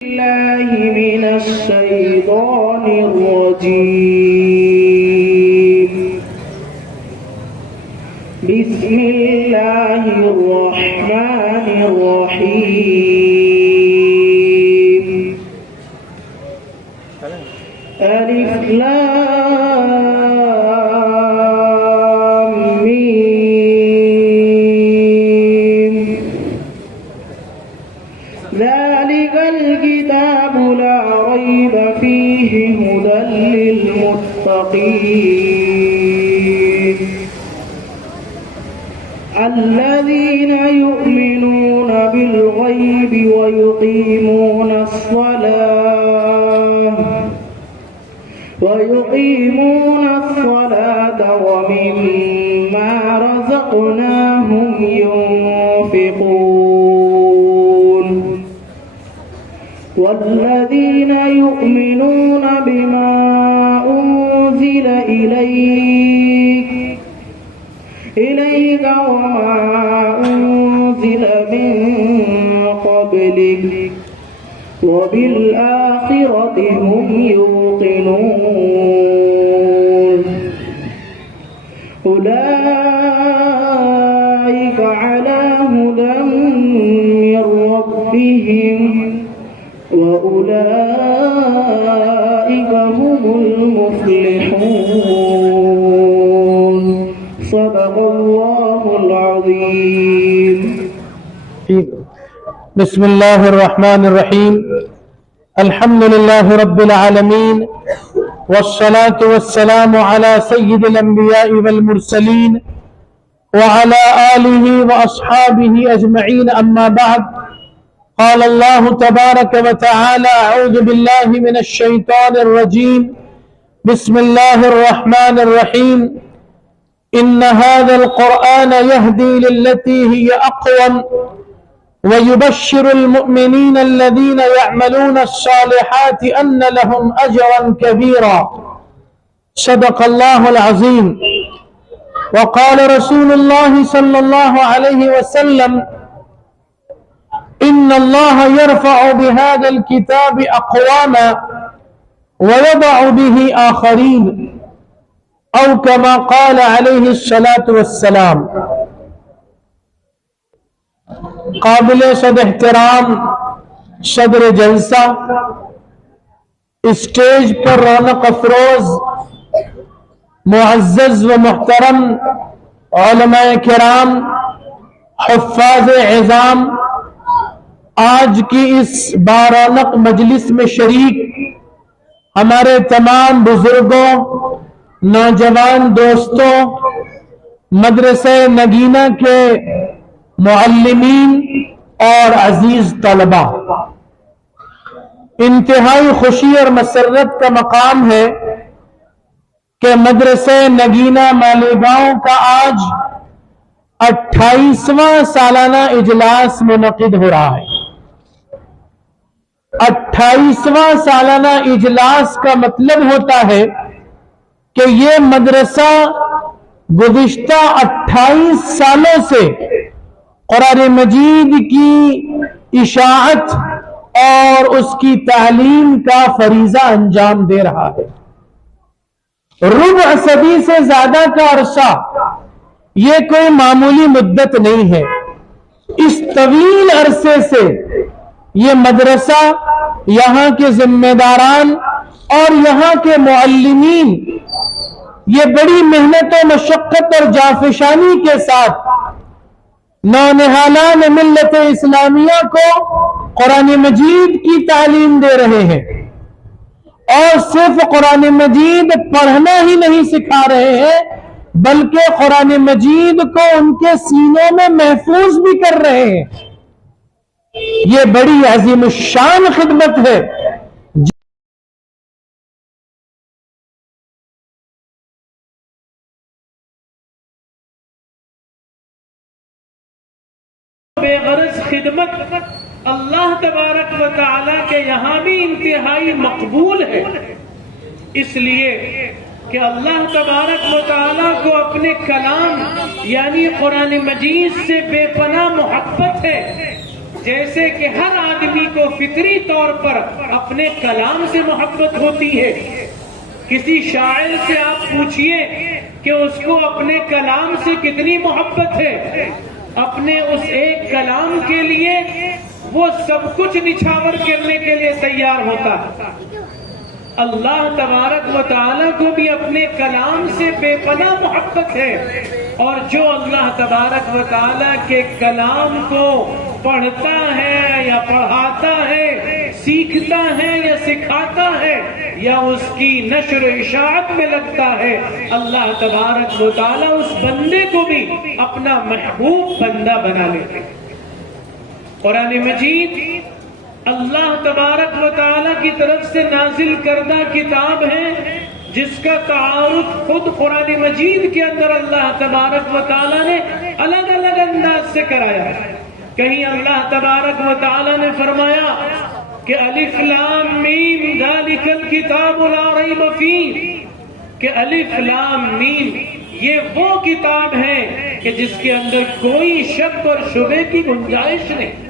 الله من الشيطان الرجيم. بسم الله الرحمن الرحيم. ألف لام ميم. ذلك الكتاب لا ريب فيه هدى للمتقين الذين يؤمنون بالغيب ويقيمون الصلاة ومما رزقناهم ينفقون والذين يؤمنون بما أنزل إليك وما أنزل من قبلك وبالآخرة هم يوقنون أولئك على هدى من ربهم وأولئك هم المفلحون. صدق الله العظيم. بسم الله الرحمن الرحيم. الحمد لله رب العالمين والصلاة والسلام على سيد الأنبياء والمرسلين وعلى آله وأصحابه أجمعين. أما بعد، قال الله تبارك وتعالى: أعوذ بالله من الشيطان الرجيم. بسم الله الرحمن الرحيم. إن هذا القرآن يهدي للتي هي أقوم ويبشر المؤمنين الذين يعملون الصالحات أن لهم أجرا كبيرا. صدق الله العظيم. وقال رسول الله صلى الله عليه وسلم: إن الله يرفع بهذا الكتاب أقواما ويضع به آخرين، أو كما قال عليه الصلاة والسلام. قابل صد احترام صدر جلسہ، اسٹیج پر رونق افروز معزز و محترم علماء کرام، حفاظ عظام، آج کی اس بارونق مجلس میں شریک ہمارے تمام بزرگوں، نوجوان دوستوں، مدرسہ نگینہ کے معلمین اور عزیز طلبہ، انتہائی خوشی اور مسرت کا مقام ہے کہ مدرسہ نگینہ مالیگاؤں کا آج 28واں سالانہ اجلاس منعقد ہو رہا ہے۔ 28واں سالانہ اجلاس کا مطلب ہوتا ہے کہ یہ مدرسہ گزشتہ 28 سالوں سے قرآن مجید کی اشاعت اور اس کی تعلیم کا فریضہ انجام دے رہا ہے۔ ربع صدی سے زیادہ کا عرصہ یہ کوئی معمولی مدت نہیں ہے۔ اس طویل عرصے سے یہ مدرسہ، یہاں کے ذمہ داران اور یہاں کے معلمین یہ بڑی محنت و مشقت اور جانفشانی کے ساتھ نونہالان ملت اسلامیہ کو قرآن مجید کی تعلیم دے رہے ہیں، اور صرف قرآن مجید پڑھنا ہی نہیں سکھا رہے ہیں بلکہ قرآن مجید کو ان کے سینوں میں محفوظ بھی کر رہے ہیں۔ یہ بڑی عظیم الشان خدمت ہے۔ بے غرض خدمت اللہ تبارک و تعالی کے یہاں بھی انتہائی مقبول ہے، اس لیے کہ اللہ تبارک و تعالی کو اپنے کلام یعنی قرآن مجید سے بے پناہ محبت ہے۔ جیسے کہ ہر آدمی کو فطری طور پر اپنے کلام سے محبت ہوتی ہے. کسی شاعر سے آپ پوچھئے کہ اس کو اپنے کلام سے کتنی محبت ہے، اپنے اس ایک کلام کے لیے وہ سب کچھ نچھاور کرنے کے لیے تیار ہوتا ہے. اللہ تبارک و تعالیٰ کو بھی اپنے کلام سے بے پناہ محبت ہے، اور جو اللہ تبارک و تعالیٰ کے کلام کو پڑھتا ہے یا پڑھاتا ہے، سیکھتا ہے یا سکھاتا ہے یا اس کی نشر و اشاعت میں لگتا ہے، اللہ تبارک و تعالیٰ اس بندے کو بھی اپنا محبوب بندہ بنا لیتے. قرآن مجید اللہ تبارک و تعالیٰ کی طرف سے نازل کردہ کتاب ہے جس کا تعارف خود قرآن مجید کے اندر اللہ تبارک و تعالیٰ نے الگ الگ انداز سے کرایا ہے. کہیں اللہ تبارک و تعالیٰ نے فرمایا کہ الف لام میم ذالک الکتاب لا ریب فیہ، کہ الف لام میم یہ وہ کتاب ہے کہ جس کے اندر کوئی شک اور شبہ کی گنجائش نہیں.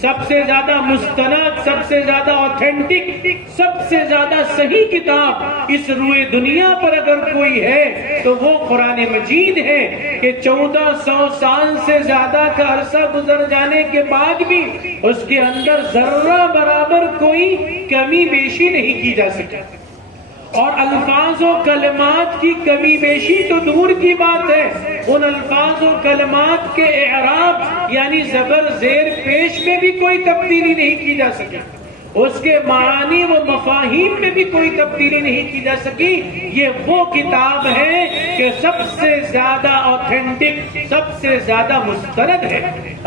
سب سے زیادہ مستند، سب سے زیادہ آتھینٹک، سب سے زیادہ صحیح کتاب اس روئے دنیا پر اگر کوئی ہے تو وہ قرآن مجید ہے کہ 1400 سال سے زیادہ کا عرصہ گزر جانے کے بعد بھی اس کے اندر ذرہ برابر کوئی کمی بیشی نہیں کی جا سکی. اور الفاظ و کلمات کی کمی بیشی تو دور کی بات ہے، ان الفاظ و کلمات کے اعراب یعنی زبر زیر پیش میں بھی کوئی تبدیلی نہیں کی جا سکی، اس کے معانی و مفاہیم میں بھی کوئی تبدیلی نہیں کی جا سکی. یہ وہ کتاب ہے کہ سب سے زیادہ آتھینٹک، سب سے زیادہ مستند ہے.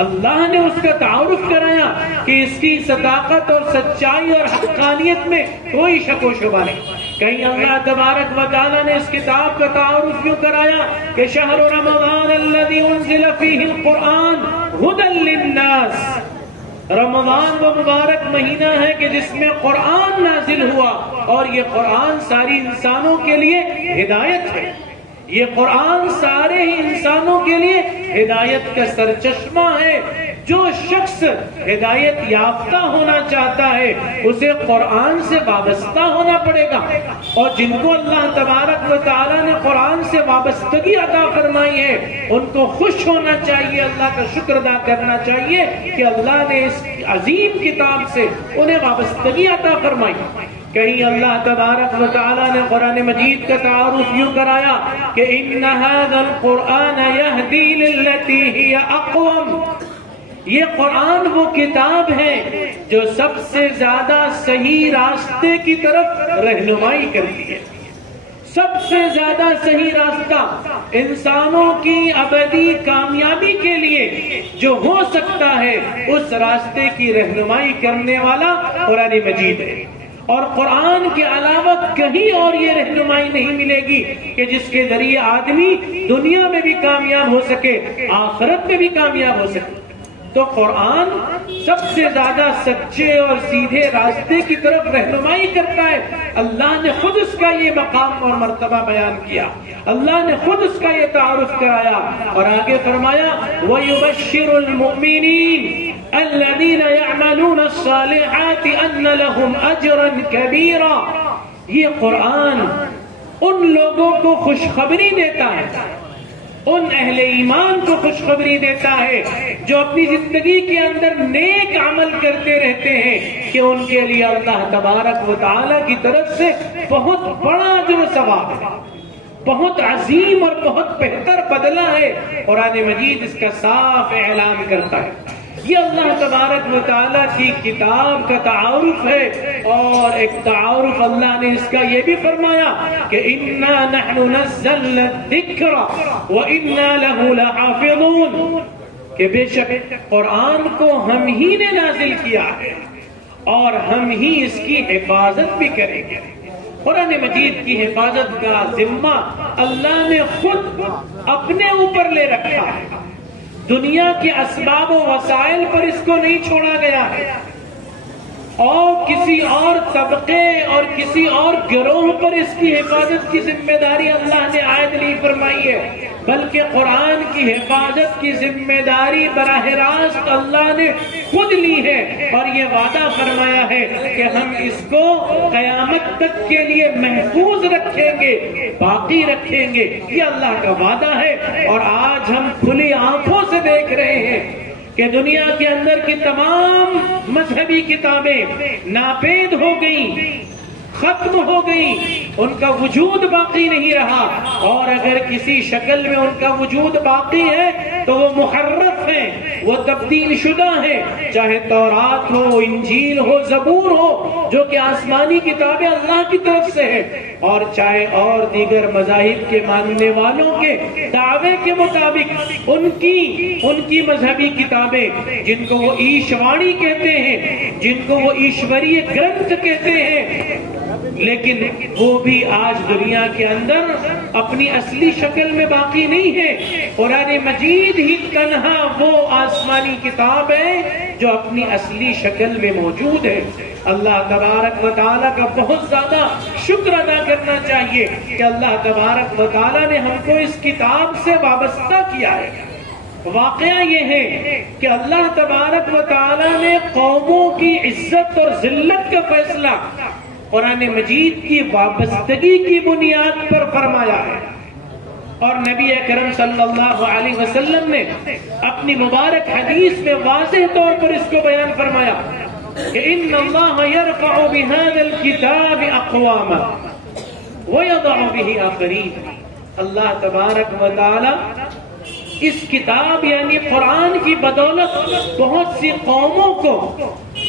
اللہ نے اس کا تعارف کرایا کہ اس کی صداقت اور سچائی اور حقانیت میں کوئی شک و شبہ نہیں. کہیں اللہ تبارک و تعالیٰ نے اس کتاب کا تعارف یوں کرایا کہ شہر رمضان الذی انزل فیہ القرآن ھدی للناس، رمضان وہ مبارک مہینہ ہے کہ جس میں قرآن نازل ہوا، اور یہ قرآن ساری انسانوں کے لیے ہدایت ہے. یہ قرآن سارے ہی انسانوں کے لیے ہدایت کا سرچشمہ ہے. جو شخص ہدایت یافتہ ہونا چاہتا ہے اسے قرآن سے وابستہ ہونا پڑے گا، اور جن کو اللہ تبارک و تعالیٰ نے قرآن سے وابستگی عطا فرمائی ہے ان کو خوش ہونا چاہیے، اللہ کا شکر ادا کرنا چاہیے کہ اللہ نے اس عظیم کتاب سے انہیں وابستگی عطا فرمائی. کہیں اللہ تبارک و تعالیٰ نے قرآن مجید کا تعارف یوں کرایا کہ ان ھذا القرآن یہدی للتی ہی اقوم، یہ قرآن وہ کتاب ہے جو سب سے زیادہ صحیح راستے کی طرف رہنمائی کرتی ہے. سب سے زیادہ صحیح راستہ انسانوں کی ابدی کامیابی کے لیے جو ہو سکتا ہے اس راستے کی رہنمائی کرنے والا قرآن مجید ہے. اور قرآن کے علاوہ کہیں اور یہ رہنمائی نہیں ملے گی کہ جس کے ذریعے آدمی دنیا میں بھی کامیاب ہو سکے، آخرت میں بھی کامیاب ہو سکے. تو قرآن سب سے زیادہ سچے اور سیدھے راستے کی طرف رہنمائی کرتا ہے. اللہ نے خود اس کا یہ مقام اور مرتبہ بیان کیا، اللہ نے خود اس کا یہ تعارف کرایا، اور آگے فرمایا وَيُبَشِّرُ الْمُؤْمِنِينَ الَّذِينَ يَعْمَلُونَ الصَّالِحَاتِ أَنَّ لَهُمْ أَجْرًا كَبِيرًا. یہ قرآن ان لوگوں کو خوشخبری دیتا ہے، ان اہل ایمان کو خوشخبری دیتا ہے جو اپنی زندگی کے اندر نیک عمل کرتے رہتے ہیں کہ ان کے لیے اللہ تبارک و تعالیٰ کی طرف سے بہت بڑا اجر و ثواب ہے، بہت عظیم اور بہت بہتر بدلہ ہے. قرآن مجید اس کا صاف اعلان کرتا ہے. یہ اللہ تبارک و تعالیٰ کی کتاب کا تعارف ہے. اور ایک تعارف اللہ نے اس کا یہ بھی فرمایا کہ اِنَّا نَحْنُ نَزَّلْنَا الذِّكْرَ وَإِنَّا لَهُ لَحَافِظُونَ، کہ بے شک قرآن کو ہم ہی نے نازل کیا ہے اور ہم ہی اس کی حفاظت بھی کریں گے. قرآن مجید کی حفاظت کا ذمہ اللہ نے خود اپنے اوپر لے رکھا ہے. دنیا کے اسباب و وسائل پر اس کو نہیں چھوڑا گیا ہے. اور کسی اور طبقے اور کسی اور گروہ پر اس کی حفاظت کی ذمہ داری اللہ نے عائد نہیں فرمائی ہے، بلکہ قرآن کی حفاظت کی ذمہ داری براہ راست اللہ نے خود لی ہے، اور یہ وعدہ فرمایا ہے کہ ہم اس کو قیامت تک کے لیے محفوظ رکھیں گے، باقی رکھیں گے، یہ اللہ کا وعدہ ہے۔ اور آج ہم کھلی آنکھوں سے دیکھ رہے ہیں کہ دنیا کے اندر کی تمام مذہبی کتابیں ناپید ہو گئیں، ختم ہو گئی، ان کا وجود باقی نہیں رہا، اور اگر کسی شکل میں ان کا وجود باقی ہے تو وہ محرف ہیں، وہ تبدیل شدہ ہیں، چاہے تورات ہو، انجیل ہو، زبور ہو، جو کہ آسمانی کتابیں اللہ کی طرف سے ہے، اور چاہے اور دیگر مذاہب کے ماننے والوں کے دعوے کے مطابق ان کی مذہبی کتابیں، جن کو وہ ایشوانی کہتے ہیں، جن کو وہ ایشوریہ گرنتھ کہتے ہیں، لیکن وہ بھی آج دنیا کے اندر اپنی اصلی شکل میں باقی نہیں ہے۔ قرآن مجید ہی تنہا وہ آسمانی کتاب ہے جو اپنی اصلی شکل میں موجود ہے۔ اللہ تبارک و تعالیٰ کا بہت زیادہ شکر ادا کرنا چاہیے کہ اللہ تبارک و تعالیٰ نے ہم کو اس کتاب سے وابستہ کیا ہے۔ واقعہ یہ ہے کہ اللہ تبارک و تعالیٰ نے قوموں کی عزت اور ذلت کا فیصلہ قرآن مجید کی وابستگی کی بنیاد پر فرمایا ہے، اور نبی اکرم صلی اللہ علیہ وسلم نے اپنی مبارک حدیث میں واضح طور پر اس کو بیان فرمایا کہ ان اللہ یرفع بهذا الكتاب اقواما ویضع به آخرین۔ اللہ تبارک و تعالی اس کتاب یعنی قرآن کی بدولت بہت سی قوموں کو،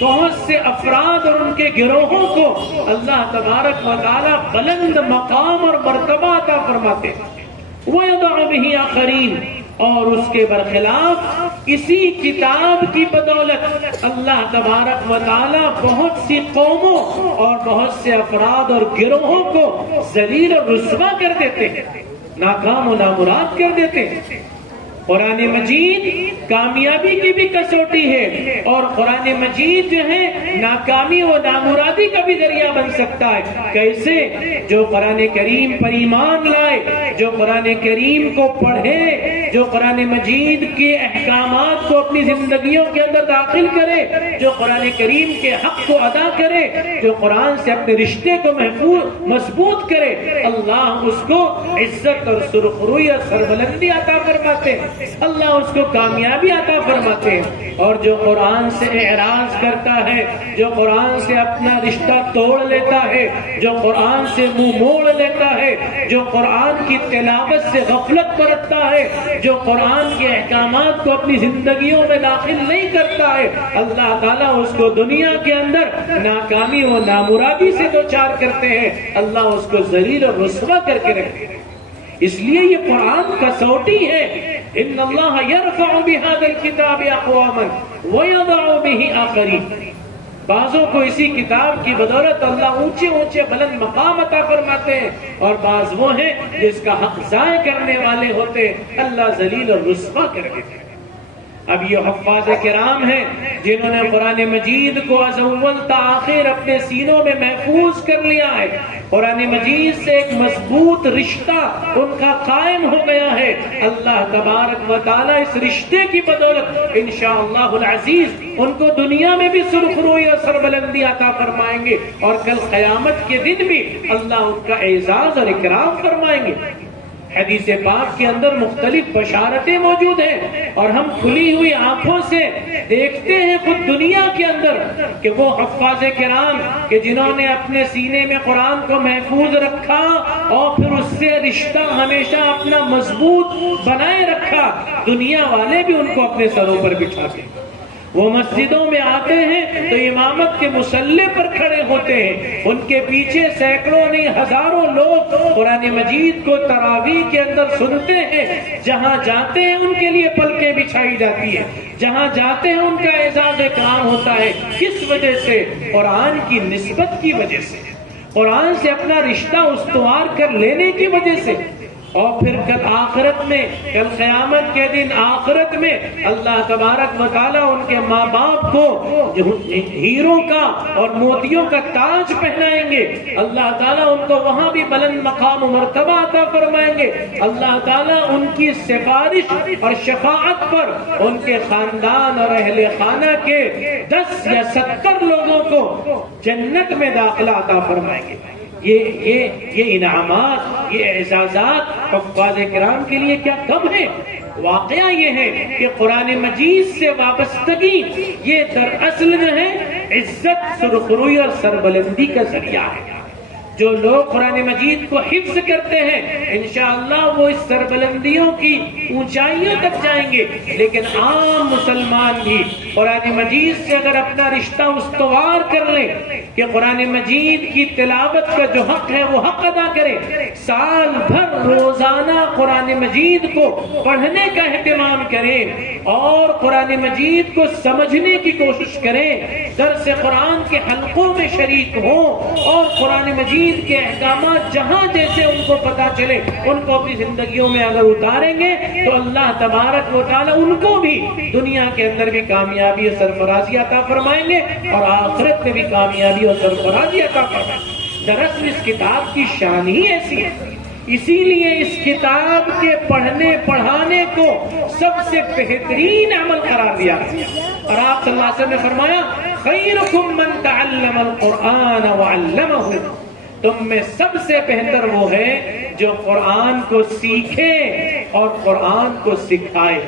بہت سے افراد اور ان کے گروہوں کو اللہ تبارک و تعالی بلند مقام اور مرتبہ عطا فرماتے ہیں۔ وَيَضَعُ بِهِ آخَرِينَ، اور اس کے برخلاف اسی کتاب کی بدولت اللہ تبارک و تعالی بہت سی قوموں اور بہت سے افراد اور گروہوں کو ذلیل اور رسوا کر دیتے ہیں، ناکام و نامراد کر دیتے ہیں۔ قرآن مجید کامیابی کی بھی کسوٹی ہے، اور قرآن مجید جو ہے ناکامی و نامرادی کا بھی ذریعہ بن سکتا ہے۔ کیسے؟ جو قرآن کریم پر ایمان لائے، جو قرآن کریم کو پڑھے، جو قرآن مجید کے احکامات کو اپنی زندگیوں کے اندر داخل کرے، جو قرآن کریم کے حق کو ادا کرے، جو قرآن سے اپنے رشتے کو مضبوط کرے، اللہ اس کو عزت اور سرخروئی اور سربلندی عطا فرماتے ہیں، اللہ اس کو کامیابی عطا فرماتے ہیں۔ اور جو قرآن سے اعراض کرتا ہے، جو قرآن سے اپنا رشتہ توڑ لیتا ہے، جو قرآن سے منہ موڑ لیتا ہے، جو قرآن کی تلاوت سے غفلت برتتا ہے، جو قرآن کے احکامات کو اپنی زندگیوں میں داخل نہیں کرتا ہے، اللہ تعالیٰ اس کو دنیا کے اندر ناکامی و نامرادی سے دوچار کرتے ہیں، اللہ اس کو ذلیل اور رسوا کر کے رکھتے ہیں۔ اس لیے یہ قرآن کسوٹی ہے۔ ان اللہ یرفع بهذا الكتاب اقواما ویضع به آخرین۔ بعضوں کو اسی کتاب کی بدولت اللہ اونچے اونچے بلند مقام عطا فرماتے ہیں، اور بعض وہ ہیں جس کا حق ضائع کرنے والے ہوتے ہیں، اللہ ذلیل اور رسوا کر دیتے ہیں۔ اب یہ حفاظ کرام ہیں جنہوں نے قرآن مجید کو از اول تا آخر اپنے سینوں میں محفوظ کر لیا ہے، قرآن مجید سے ایک مضبوط رشتہ ان کا قائم ہو گیا ہے۔ اللہ تبارک و تعالی اس رشتے کی بدولت انشاءاللہ العزیز ان کو دنیا میں بھی سرخروئی اور سربلندی عطا فرمائیں گے، اور کل قیامت کے دن بھی اللہ ان کا اعزاز اور اکرام فرمائیں گے۔ حدیث پاک کے اندر مختلف بشارتیں موجود ہیں، اور ہم کھلی ہوئی آنکھوں سے دیکھتے ہیں خود دنیا کے اندر کہ وہ حفاظ کرام کہ جنہوں نے اپنے سینے میں قرآن کو محفوظ رکھا اور پھر اس سے رشتہ ہمیشہ اپنا مضبوط بنائے رکھا، دنیا والے بھی ان کو اپنے سروں پر بٹھاتے ہیں۔ وہ مسجدوں میں آتے ہیں تو امامت کے مصلی پر کھڑے ہوتے ہیں، ان کے پیچھے سینکڑوں نہیں ہزاروں لوگ قرآن مجید کو تراویح کے اندر سنتے ہیں، جہاں جاتے ہیں ان کے لیے پلکیں بچھائی جاتی ہے، جہاں جاتے ہیں ان کا اعزاز اکرام ہوتا ہے۔ کس وجہ سے؟ قرآن کی نسبت کی وجہ سے، قرآن سے اپنا رشتہ استوار کر لینے کی وجہ سے۔ اور پھر کل آخرت میں، کل قیامت کے دن آخرت میں اللہ تبارک و تعالیٰ ان کے ماں باپ کو ہیروں کا اور موتیوں کا تاج پہنائیں گے، اللہ تعالیٰ ان کو وہاں بھی بلند مقام و مرتبہ عطا فرمائیں گے، اللہ تعالیٰ ان کی سفارش اور شفاعت پر ان کے خاندان اور اہل خانہ کے 10 یا 70 لوگوں کو جنت میں داخلہ عطا فرمائیں گے۔ یہ انعامات، یہ اعزازات حفاظ کرام کے لیے کیا کم ہے؟ واقعہ یہ ہے کہ قرآن مجید سے وابستگی یہ دراصل جو ہے عزت، سرخروئی اور سربلندی کا ذریعہ ہے۔ جو لوگ قرآن مجید کو حفظ کرتے ہیں انشاءاللہ وہ اس سربلندیوں کی اونچائیوں تک جائیں گے، لیکن عام مسلمان بھی قرآن مجید سے اگر اپنا رشتہ استوار کر لیں کہ قرآن مجید کی تلاوت کا جو حق ہے وہ حق ادا کریں، سال بھر روزانہ قرآن مجید کو پڑھنے کا اہتمام کریں اور قرآن مجید کو سمجھنے کی کوشش کریں، درس قرآن کے حلقوں میں شریک ہوں اور قرآن مجید کے احکامات جہاں جیسے ان کو پتا چلے ان کو اپنی زندگیوں میں اگر اتاریں گے تو اللہ تبارک و تعالی ان کو بھی دنیا کے اندر بھی کامیابی اور سرفرازی عطا فرمائیں گے اور آخرت میں بھی کامیابی اور سرفرازی عطا فرمائیں گے۔ دراصل اس کتاب کی شان ہی ایسی ہے، اسی لیے اس کتاب کے پڑھنے پڑھانے کو سب سے بہترین عمل قرار دیا اور آپ صلی اللہ علیہ وسلم نے فرمایا خیرکم من تعلم القرآن وعلمہ، تم میں سب سے بہتر وہ ہے جو قرآن کو سیکھے اور قرآن کو سکھائے۔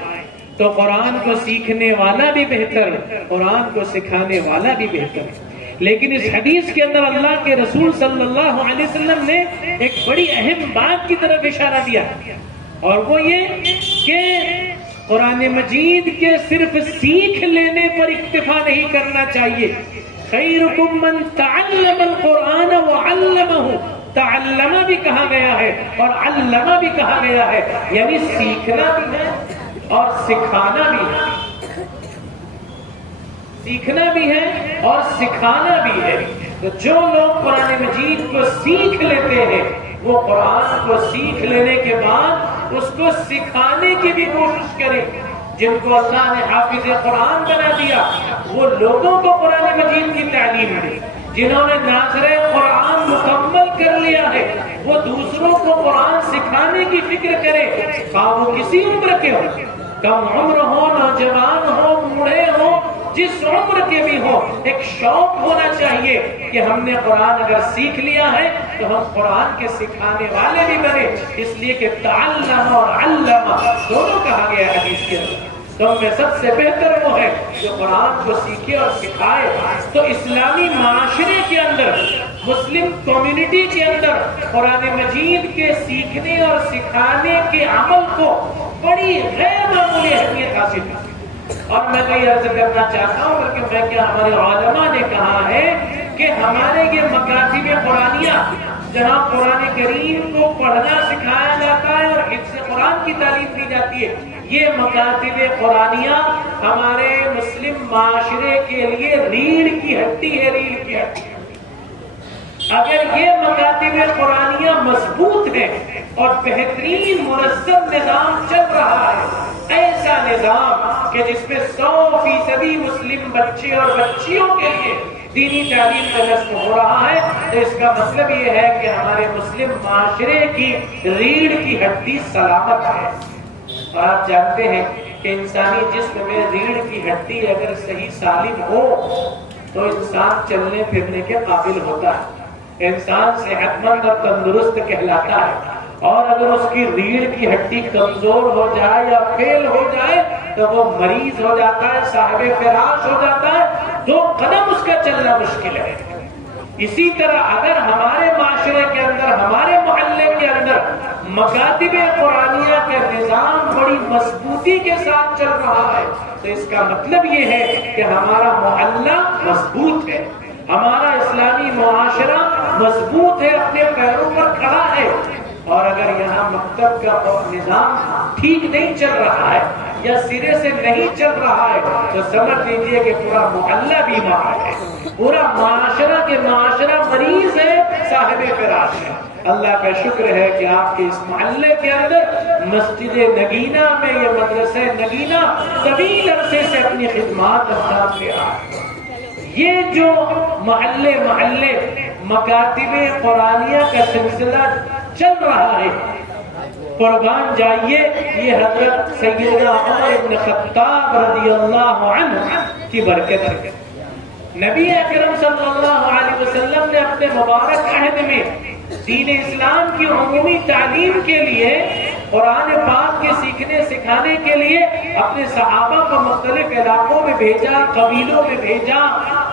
تو قرآن کو سیکھنے والا بھی بہتر، قرآن کو سکھانے والا بھی بہتر۔ لیکن اس حدیث کے اندر اللہ کے رسول صلی اللہ علیہ وسلم نے ایک بڑی اہم بات کی طرف اشارہ دیا اور وہ یہ کہ قرآن مجید کے صرف سیکھ لینے پر اکتفا نہیں کرنا چاہیے۔ خیرکم من تعلم القرآن وعلمہ، تعلم بھی کہا گیا ہے اور علم بھی کہا گیا ہے، یعنی سیکھنا بھی ہے اور سکھانا بھی ہے، سیکھنا بھی ہے اور سکھانا بھی ہے۔ تو جو لوگ قرآن مجید کو سیکھ لیتے ہیں وہ قرآن کو سیکھ لینے کے بعد اس کو سکھانے کی بھی کوشش کریں۔ جن کو اللہ نے حافظ قرآن بنا دیا وہ لوگوں کو قرآن مجید کی تعلیم دی، جنہوں نے ناظر قرآن مکمل کر لیا ہے وہ دوسروں کو قرآن سکھانے کی فکر کرے، خواہ وہ کسی عمر کے ہو، کم عمر ہو، نوجوان ہو، بوڑھے ہو، جس عمر کے بھی ہو، ایک شوق ہونا چاہیے کہ ہم نے قرآن اگر سیکھ لیا ہے تو ہم قرآن کے سکھانے والے بھی بنے، اس لیے کہ تعلم اور علم دونوں کہا گیا ہے حدیث کے اندر۔ تو میں سب سے بہتر وہ ہے جو قرآن کو سیکھے اور سکھائے۔ تو اسلامی معاشرے کے اندر، مسلم کمیونٹی کے اندر قرآن مجید کے سیکھنے اور سکھانے کے عمل کو بڑی غیر معمولی اہمیت حاصل ہے۔ اور میں تو یہ عرض کرنا چاہتا ہوں بلکہ میں کیا ہمارے علماء نے کہا ہے کہ ہمارے یہ مکاتب قرآنیہ جہاں قرآن کریم کو پڑھنا سکھایا جاتا ہے اور حفظ قرآن کی تعلیم دی جاتی ہے، یہ مکاتب قرآنیہ ہمارے مسلم معاشرے کے لیے ریڑھ کی ہڈی ہے، ریڑھ کی ہڈی۔ اگر یہ مکاتب قرآنیہ مضبوط ہے اور بہترین منظم نظام چل رہا ہے، ایسا نظام کہ جس میں 100% مسلم بچے اور بچیوں کے لیے دینی تعلیم کا نصب ہو رہا ہے، تو اس کا مطلب یہ ہے کہ ہمارے مسلم معاشرے کی ریڑھ کی ہڈی سلامت ہے۔ اور آپ جانتے ہیں کہ انسانی جسم میں ریڑھ کی ہڈی اگر صحیح سالم ہو تو انسان چلنے پھرنے کے قابل ہوتا ہے، انسان صحت مند اور تندرست کہلاتا ہے۔ اور اگر اس کی ریڑھ کی ہڈی کمزور ہو جائے یا فیل ہو جائے تو وہ مریض ہو جاتا ہے، صاحب فراش ہو جاتا ہے، 2 قدم اس کا چلنا مشکل ہے۔ اسی طرح اگر ہمارے معاشرے کے اندر، ہمارے محلے کے اندر مکاتب قرآنیہ کا نظام بڑی مضبوطی کے ساتھ چل رہا ہے تو اس کا مطلب یہ ہے کہ ہمارا محلہ مضبوط ہے، ہمارا اسلامی معاشرہ مضبوط ہے، اپنے پیروں پر کھڑا ہے۔ اور اگر یہاں مکتب کا نظام ٹھیک نہیں چل رہا ہے یا سرے سے نہیں چل رہا ہے تو سمجھ لیجیے کہ پورا محلہ بیمار ہے، پورا معاشرہ کے معاشرہ مریض ہے، صاحب فراش ہیں۔ اللہ کا شکر ہے کہ آپ کے اس محلے کے اندر مسجد نگینہ میں یہ مدرسہ نگینہ طویل عرصے سے اپنی خدمات انجام دے رہا ہے۔ یہ جو محلے مکاتب قرآنیہ کا سلسلہ چل رہا ہے، قربان جائیے یہ حضرت سیدنا عمر بن خطاب رضی اللہ عنہ کی برکت ہے۔ نبی اکرم صلی اللہ علیہ وسلم نے اپنے مبارک عہد میں دین اسلام کی عمومی تعلیم کے لیے، قرآن پاک کے سیکھنے سکھانے کے لیے اپنے صحابہ کو مختلف علاقوں میں بھیجا، قبیلوں میں بھیجا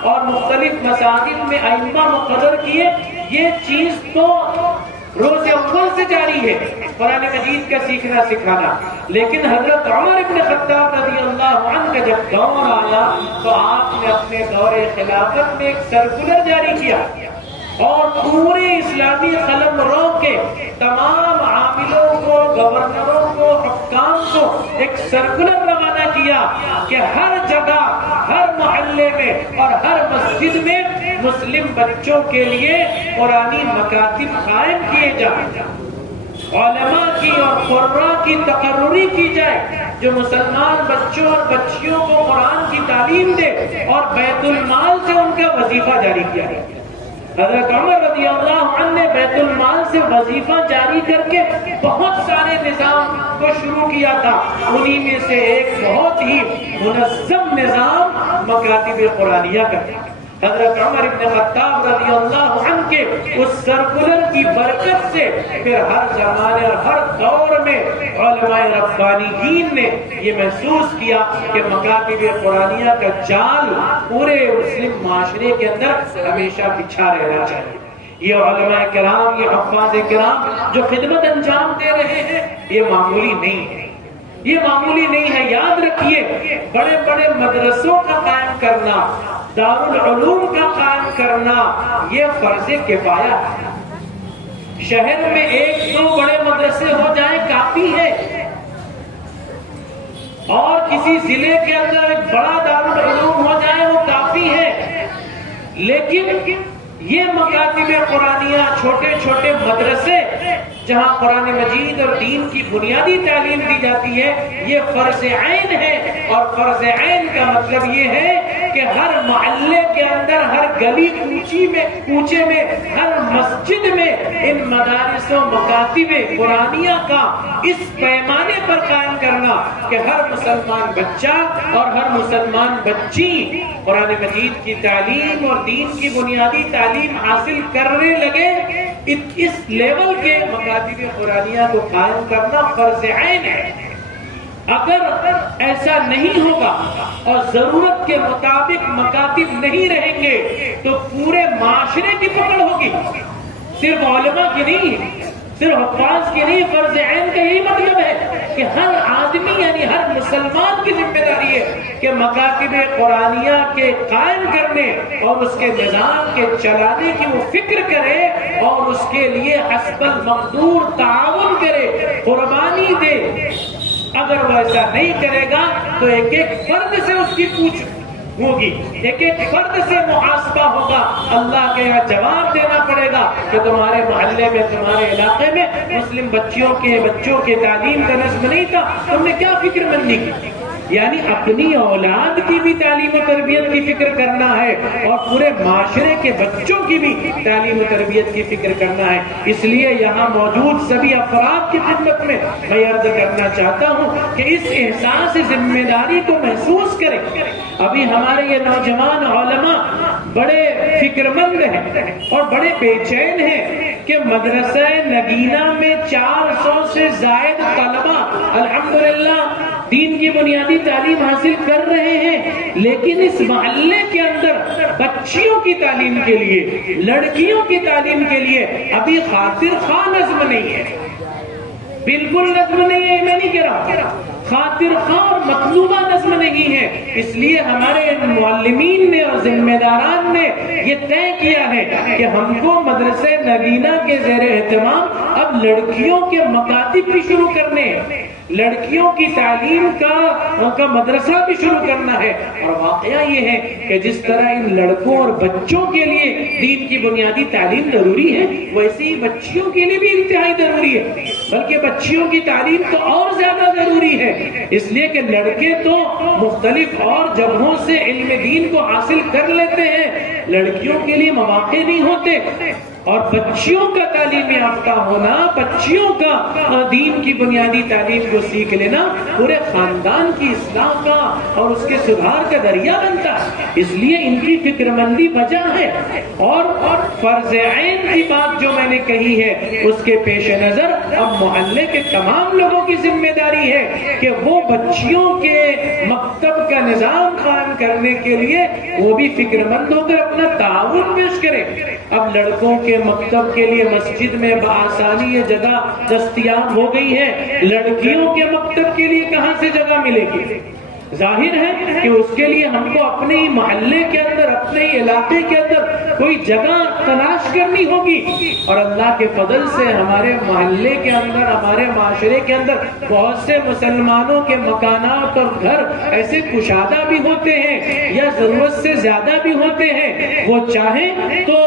اور مختلف مساجد میں ائمہ مقرر کیے۔ یہ چیز تو روز اول سے جاری ہے، قرآن مجید کا سیکھنا سکھانا، لیکن حضرت عمر بن خطاب رضی اللہ عنہ کا جب دور آیا تو آپ نے اپنے دور خلافت میں ایک سرکولر جاری کیا اور پورے اسلامی قلمرو کے تمام عاملوں کو، گورنروں کو، حکام کو ایک سرکولر روانہ کیا کہ ہر جگہ، ہر محلے میں اور ہر مسجد میں مسلم بچوں کے لیے قرآنی مکاتب قائم کیے جائیں، علماء کی اور قراء کی تقرری کی جائے جو مسلمان بچوں اور بچیوں کو قرآن کی تعلیم دے، اور بیت المال سے ان کا وظیفہ جاری کیا ہے۔ حضرت عمر رضی اللہ عنہ نے بیت المال سے وظیفہ جاری کر کے بہت سارے نظام کو شروع کیا تھا، انہی میں سے ایک بہت ہی منظم نظام مکاتب قرآنیہ کا۔ حضرت عمر بن خطاب رضی اللہ عنہ کے اس سرکولر کی برکت سے پھر ہر زمانے اور ہر دور میں علماء ربانیین نے یہ محسوس کیا کہ مکاتب قرآنیہ کا جال پورے مسلم معاشرے کے اندر ہمیشہ بچھا رہنا چاہیے۔ یہ علماء کرام، یہ حفاظ کرام جو خدمت انجام دے رہے ہیں، یہ معمولی نہیں ہے، یہ معمولی نہیں ہے۔ یاد رکھیے، بڑے بڑے مدرسوں کا قائم کرنا، دارالعلوم کا قائم کرنا، یہ فرض کفایہ ہے۔ شہر میں ایک دو بڑے مدرسے ہو جائیں کافی ہے، اور کسی ضلع کے اندر ایک بڑا دارالعلوم ہو جائے وہ کافی ہے، لیکن یہ مکاتب قرآنیہ، چھوٹے چھوٹے مدرسے جہاں قرآن مجید اور دین کی بنیادی تعلیم دی جاتی ہے، یہ فرض عین ہے۔ اور فرض عین کا مطلب یہ ہے کہ ہر محلے کے اندر، ہر گلی کوچے میں، ہر مسجد میں ان مدارس و مکاتب قرآنیہ کا اس پیمانے پر قائم کرنا کہ ہر مسلمان بچہ اور ہر مسلمان بچی قرآن مجید کی تعلیم اور دین کی بنیادی تعلیم حاصل کرنے لگے، اس لیول کے مکاتب قرآنیہ کو قائم کرنا فرض عین ہے۔ اگر ایسا نہیں ہوگا اور ضرورت کے مطابق مکاتب نہیں رہیں گے تو پورے معاشرے کی پکڑ ہوگی، صرف علماء کی نہیں، صرف حفاظ کی نہیں۔ فرض عین کا یہی مطلب ہے کہ ہر آدمی یعنی ہر مسلمان کی ذمہ داری ہے کہ مکاتب قرآنیہ کے قائم کرنے اور اس کے نظام کے چلانے کی وہ فکر کرے اور اس کے لیے حسب المقدور تعاون کرے، قربانی دے۔ اگر وہ ایسا نہیں کرے گا تو ایک ایک فرد سے اس کی پوچھ ہوگی، ایک ایک فرد سے محاسبہ ہوگا، اللہ کے یہاں جواب دینا پڑے گا کہ تمہارے محلے میں، تمہارے علاقے میں مسلم بچوں کے تعلیم کا نظم نہیں تھا، تم نے کیا فکر مندی کی؟ یعنی اپنی اولاد کی بھی تعلیم و تربیت کی فکر کرنا ہے اور پورے معاشرے کے بچوں کی بھی تعلیم و تربیت کی فکر کرنا ہے۔ اس لیے یہاں موجود سبھی افراد کی خدمت میں میں عرض کرنا چاہتا ہوں کہ اس احساس ذمہ داری کو محسوس کریں۔ ابھی ہمارے یہ نوجوان علماء بڑے فکر مند ہیں اور بڑے بے چین ہیں کہ مدرسہ نگینہ میں 400 سے زائد طلبہ الحمدللہ دین کی بنیادی تعلیم حاصل کر رہے ہیں، لیکن اس محلے کے اندر بچیوں کی تعلیم کے لیے، لڑکیوں کی تعلیم کے لیے ابھی خاطر خواہ نظم نہیں ہے، بالکل نظم نہیں ہے۔ میں نہیں کہہ رہا خاطر خواہ اور مطلوبہ نظم نہیں ہے۔ اس لیے ہمارے معلمین نے اور اور ذمہ داران نے یہ طے کیا ہے کہ ہم کو مدرسے نگینہ کے زیر اہتمام اب لڑکیوں کے مکاتب بھی شروع کرنے ہیں، لڑکیوں کی تعلیم کا مدرسہ بھی شروع کرنا ہے۔ اور واقعہ یہ ہے کہ جس طرح ان لڑکوں اور بچوں کے لیے دین کی بنیادی تعلیم ضروری ہے، ویسے ہی بچیوں کے لیے بھی انتہائی ضروری ہے، بلکہ بچیوں کی تعلیم تو اور زیادہ ضروری ہے، اس لیے کہ لڑکے تو مختلف اور جگہوں سے علم دین کو حاصل کر لیتے ہیں، لڑکیوں کے لیے مواقع نہیں ہوتے، اور بچیوں کا تعلیم یافتہ ہونا، بچیوں کا دین کی بنیادی تعلیم کو سیکھ لینا پورے خاندان کی اصلاح کا اور اس کے سدھار کا ذریعہ بنتا ہے۔ اس لیے ان کی فکر مندی وجہ ہے، اور فرض عین کی بات جو میں نے کہی ہے اس کے پیش نظر اب محلے کے تمام لوگوں کی ذمہ داری ہے کہ وہ بچیوں کے مکتب کا نظام قائم کرنے کے لیے وہ بھی فکر مند ہو کر اپنا تعاون پیش کرے۔ اب لڑکوں کے مکتب کے لیے مسجد میں بآسانی یہ جگہ دستیاب ہو گئی ہے، لڑکیوں کے مکتب کے لیے کہاں سے جگہ ملے گی؟ ظاہر ہے کہ اس کے لیے ہم کو اپنے ہی محلے کے اندر، اپنے ہی علاقے کے اندر کوئی جگہ تلاش کرنی ہوگی، اور اللہ کے فضل سے ہمارے محلے کے اندر، ہمارے معاشرے کے اندر بہت سے مسلمانوں کے مکانات اور گھر ایسے کشادہ بھی ہوتے ہیں یا ضرورت سے زیادہ بھی ہوتے ہیں، وہ چاہیں تو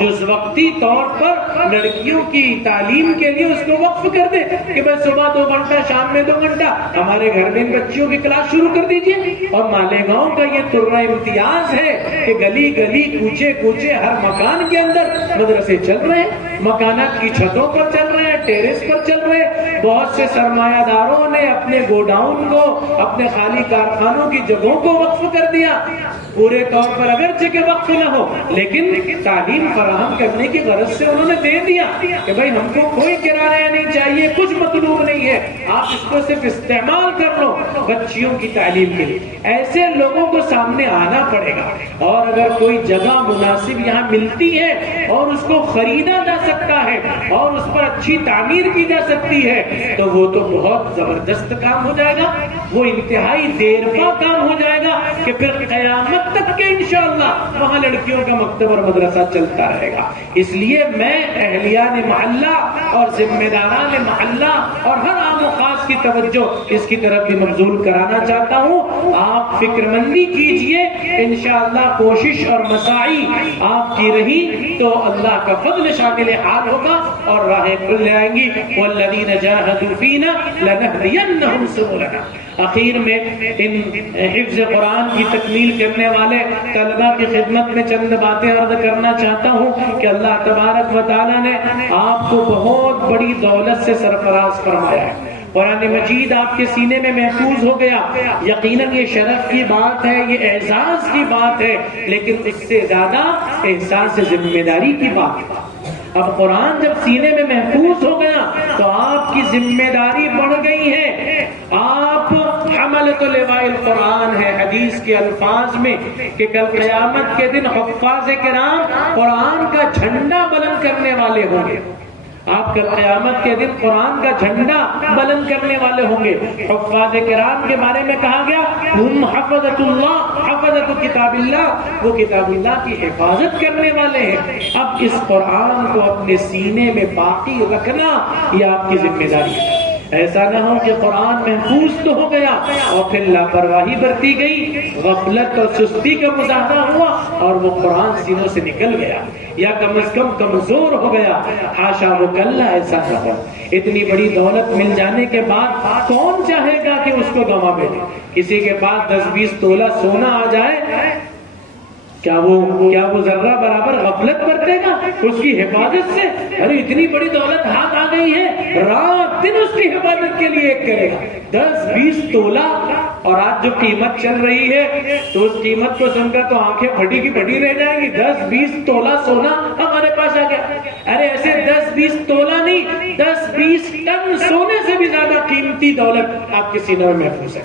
جز وقتی طور پر لڑکیوں کی تعلیم کے لیے اس کو وقف کر دے کہ بھائی صبح 2 گھنٹہ، شام میں 2 گھنٹہ ہمارے گھر میں بچیوں کی کلاس شروع کر دیجئے۔ اور مالیگاؤں کا یہ طرہ امتیاز ہے کہ گلی گلی، کوچے کوچے، ہر مکان کے اندر مدرسے چل رہے ہیں، مکانات کی چھتوں پر چل رہے ہیں، ٹیرس پر چل رہے ہیں۔ بہت سے سرمایہ داروں نے اپنے گوڈاؤن کو، اپنے خالی کارخانوں کی جگہوں کو وقف کر دیا، پورے طور پر اگرچہ کہ وقف نہ ہو لیکن تعلیم فراہم کرنے کی غرض سے انہوں نے دے دیا کہ بھائی ہم کو کوئی کرایہ نہیں چاہیے، کچھ مطلوب نہیں ہے، آپ اس کو صرف استعمال کر لو بچیوں کی تعلیم کے لیے۔ ایسے لوگوں کو سامنے آنا پڑے گا، اور اگر کوئی جگہ مناسب یہاں ملتی ہے اور اس کو خریدا جا سکتا ہے اور اس پر اچھی تعمیر کی جا سکتی ہے تو وہ تو بہت زبردست کام ہو جائے گا، وہ انتہائی دیرپا کام ہو جائے گا کہ پھر قیامت تک کے انشاءاللہ وہاں لڑکیوں کا مکتب اور مدرسہ چلتا رہے گا۔ اس لیے میں اہلیان محلہ اور ذمہ داران محلہ اور ہر عام و خاص کی توجہ اس کی طرف بھی مبذول کرانا چاہتا ہوں۔ آپ فکر مندی کیجئے، انشاءاللہ کوشش اور مساعی آپ کی رہی تو اللہ کا فضل شامل حال ہوگا اور راہیں کھل جائیں گی۔ والذین جاہدوا فینا لنہدینہم سبلنا۔ اخیر میں ان حفظ قرآن کی تکمیل کرنے والے طلبہ کی خدمت میں چند باتیں عرض کرنا چاہتا ہوں کہ اللہ تبارک و تعالیٰ نے آپ کو بہت بڑی دولت سے سرفراز فرمایا ہے۔ قرآن مجید آپ کے سینے میں محفوظ ہو گیا، یقیناً یہ شرف کی بات ہے، یہ اعزاز کی بات ہے، لیکن اس سے زیادہ احساس ذمہ داری کی بات ہے۔ اب قرآن جب سینے میں محفوظ ہو گیا تو آپ کی ذمہ داری بڑھ گئی ہے، آپ حملۃ لواء القرآن ہے۔ حدیث کے الفاظ میں کہ کل قیامت کے دن حفاظ کرام قرآن کا جھنڈا بلند کرنے والے ہوں گے، آپ کل قیامت کے دن قرآن کا جھنڈا بلند کرنے والے ہوں گے۔ حفاظ کرام کے بارے میں کہا گیا ہم حفظۃ اللہ، حفظۃ کتاب اللہ، وہ کتاب اللہ کی حفاظت کرنے والے ہیں۔ اب اس قرآن کو اپنے سینے میں باقی رکھنا یہ آپ کی ذمہ داری ہے۔ ایسا نہ ہو کہ قرآن محفوظ تو ہو گیا اور پھر لاپرواہی برتی گئی، غفلت اور سستی کا مظاہرہ ہوا اور وہ قرآن سینوں سے نکل گیا یا کم از کم کمزور ہو گیا۔ حاشا و کلا، ایسا نہ ہو۔ اتنی بڑی دولت مل جانے کے بعد کون چاہے گا کہ اس کو گنوا بیٹھے؟ کسی کے پاس 10-20 تولہ سونا آ جائے، کیا وہ ذرہ برابر غفلت برتے گا اس کی حفاظت سے؟ ارے اتنی بڑی دولت ہاتھ آ گئی ہے، رات دن اس کی حفاظت کے لیے ایک کرے گا۔ 10-20 تولہ، اور آج جو قیمت چل رہی ہے تو اس قیمت کو سن کر تو آنکھیں پھٹی کی پھٹی رہ جائیں گی۔ 10-20 تولہ سونا ہمارے پاس آ گیا۔ ارے ایسے 10-20 تولہ نہیں، 10-20 ٹن سونے سے بھی زیادہ قیمتی دولت آپ کے سینے میں محفوظ ہے۔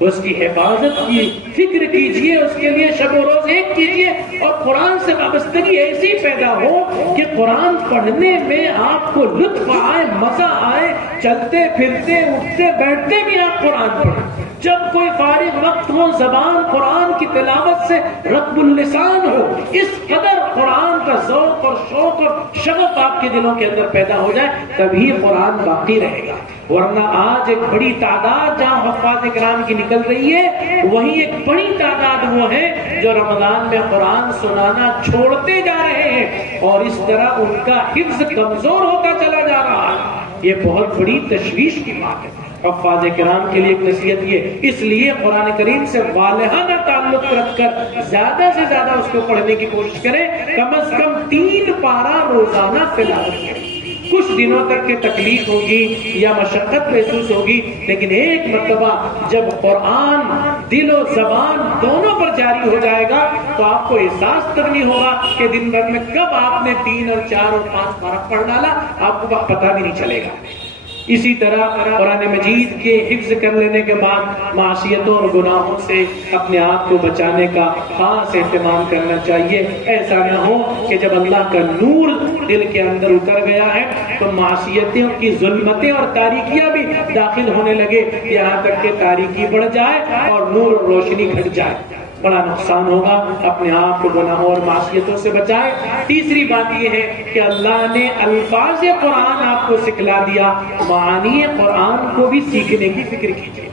اس کی حفاظت کی فکر کیجئے، اس کے لیے شب و روز ایک کیجئے، اور قرآن سے وابستگی ایسی پیدا ہو کہ قرآن پڑھنے میں آپ کو لطف آئے، مزہ آئے، چلتے پھرتے اٹھتے بیٹھتے بھی آپ قرآن پڑھیں، جب کوئی فارغ وقت ہو زبان قرآن کی تلاوت سے رطب اللسان ہو، اس قدر قرآن کا ذوق اور شوق اور شغف آپ کے دلوں کے اندر پیدا ہو جائے، تبھی قرآن باقی رہے گا۔ ورنہ آج ایک بڑی تعداد جہاں حفاظ کرام کی نکل رہی ہے، وہیں ایک بڑی تعداد وہ ہے جو رمضان میں قرآن سنانا چھوڑتے جا رہے ہیں، اور اس طرح ان کا حفظ کمزور ہوتا چلا جا رہا ہے۔ یہ بہت بڑی تشویش کی بات ہے۔ حفاظ کرام کے لیے ایک نصیحت یہ، اس لیے قرآن کریم سے والہانہ تعلق رکھ کر زیادہ سے زیادہ اس کو پڑھنے کی کوشش کریں، کم از کم 3 پارہ روزانہ تلاوت کریں۔ کچھ دنوں تک کی تکلیف ہوگی یا مشقت محسوس ہوگی، لیکن ایک مرتبہ جب قرآن دل و زبان دونوں پر جاری ہو جائے گا تو آپ کو احساس تک نہیں ہوگا کہ دن بھر میں کب آپ نے 3 اور 4 اور 5 پارہ پڑھ ڈالا، آپ کو پتہ بھی نہیں چلے گا۔ اسی طرح قرآن مجید کے حفظ کر لینے کے بعد معصیتوں اور گناہوں سے اپنے آپ کو بچانے کا خاص اہتمام کرنا چاہیے۔ ایسا نہ ہو کہ جب اللہ کا نور دل کے اندر اتر گیا ہے تو معصیتوں کی ظلمتیں اور تاریکیاں بھی داخل ہونے لگے، یہاں تک کہ تاریکی بڑھ جائے اور نور اور روشنی گھٹ جائے، بڑا نقصان ہوگا۔ اپنے آپ کو گناہوں اور معصیتوں سے بچائے۔ تیسری بات یہ ہے کہ اللہ نے الفاظ قرآن آپ کو سکھلا دیا، معانی قرآن کو بھی سیکھنے کی فکر کیجیے،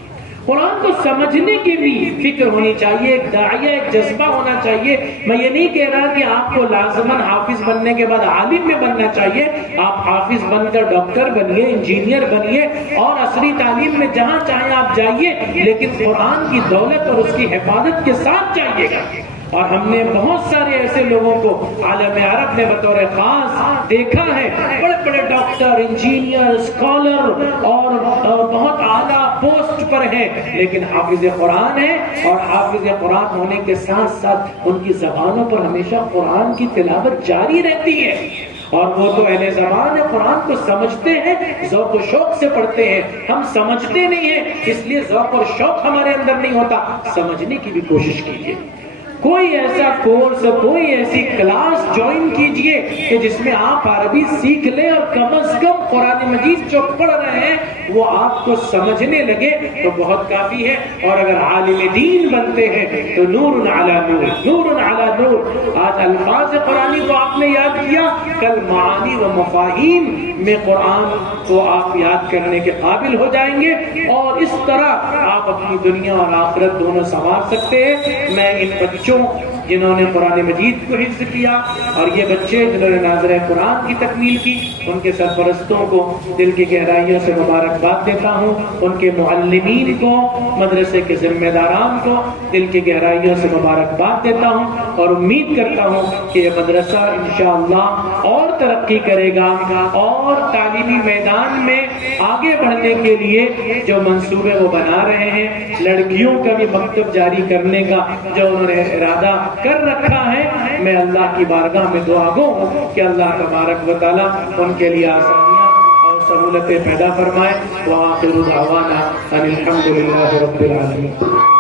قرآن کو سمجھنے کی بھی فکر ہونی چاہیے، ایک داعیہ، ایک جذبہ ہونا چاہیے۔ میں یہ نہیں کہہ رہا کہ آپ کو لازماً حافظ بننے کے بعد عالم میں بننا چاہیے، آپ حافظ بن کر ڈاکٹر بنیے، انجینئر بنیے اور عصری تعلیم میں جہاں چاہیں آپ جائیے، لیکن قرآن کی دولت اور اس کی حفاظت کے ساتھ جائیے گا۔ اور ہم نے بہت سارے ایسے لوگوں کو عالم عرب میں بطور خاص دیکھا ہے، بڑے بڑے ڈاکٹر، انجینئر، اسکالر اور بہت اعلیٰ پوسٹ پر ہیں، لیکن حافظ قرآن ہے، اور حافظ قرآن ہونے کے ساتھ ساتھ ان کی زبانوں پر ہمیشہ قرآن کی تلاوت جاری رہتی ہے، اور وہ تو اہل زبان ہے، قرآن کو سمجھتے ہیں، ذوق و شوق سے پڑھتے ہیں۔ ہم سمجھتے نہیں ہیں، اس لیے ذوق اور شوق ہمارے اندر نہیں ہوتا۔ سمجھنے کی بھی کوشش کیجیے، کوئی ایسا کورس، کوئی ایسی کلاس جوائن کیجئے کہ جس میں آپ عربی سیکھ لیں، اور کم از کم قرآن مجید جو پڑھ رہے ہیں وہ آپ کو سمجھنے لگے تو بہت کافی ہے۔ اور اگر عالم دین بنتے ہیں تو نور علی نور، نور علی نور۔ آج الفاظ قرآنی کو آپ نے یاد کیا، کل معانی و مفاہیم میں قرآن کو آپ یاد کرنے کے قابل ہو جائیں گے، اور اس طرح آپ اپنی دنیا اور آخرت دونوں سنوار سکتے ہیں۔ میں ان بچوں جنہوں نے قرآن مجید کو حفظ کیا، اور یہ بچے جنہوں نے ناظرہ قرآن کی تکمیل کی، ان کے سرپرستوں کو دل کی گہرائیوں سے مبارکباد دیتا ہوں، ان کے معلمین کو، مدرسے کے ذمہ داران کو دل کی گہرائیوں سے مبارکباد دیتا ہوں، اور امید کرتا ہوں کہ یہ مدرسہ انشاءاللہ اور ترقی کرے گا، اور تعلیمی میدان میں آگے بڑھنے کے لیے جو منصوبے وہ بنا رہے ہیں، لڑکیوں کا بھی مکتب جاری کرنے کا جو انہوں نے ارادہ کر رکھا ہے، میں اللہ کی بارگاہ میں دعا گو ہوں کہ اللہ تبارک و تعالیٰ ان کے لیے آسانیاں اور سہولتیں پیدا فرمائے۔ وآخر دعوانا ان الحمد للہ رب العالمین۔